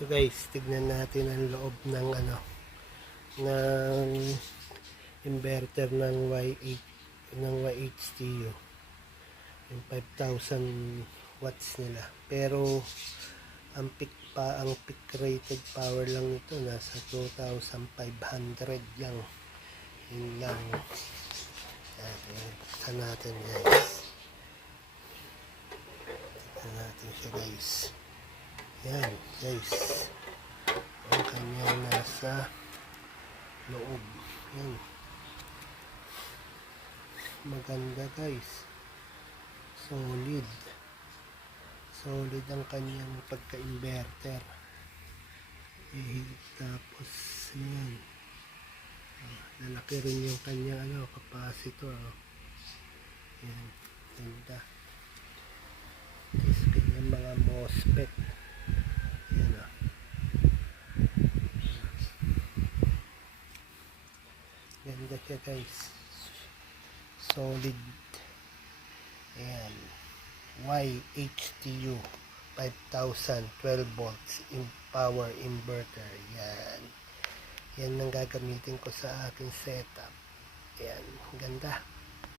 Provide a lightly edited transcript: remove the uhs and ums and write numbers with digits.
Ito guys, tignan natin ang loob ng ng inverter ng Y8 ng YHTU. Yung 5,000 watts nila. Pero ang peak rated power lang nito nasa 2,500 lang. Yun lang. Buksan natin guys. Tignan natin siya guys. Yan guys. Ang kanyang nasa loob. Yan. Maganda guys. Solid. Solid ang kanyang pagka-inverter. Tapos yan. Lalaki rin yung kanyang capacitor. Yan. Ganda. Tapos kanyang mga MOSFET. Yan o. Ganda siya guys. Solid. Ayan. YHTU 5,000 12 volts in power inverter. Yan. Yan ang gagamitin ko sa aking setup. Ayan. Ganda.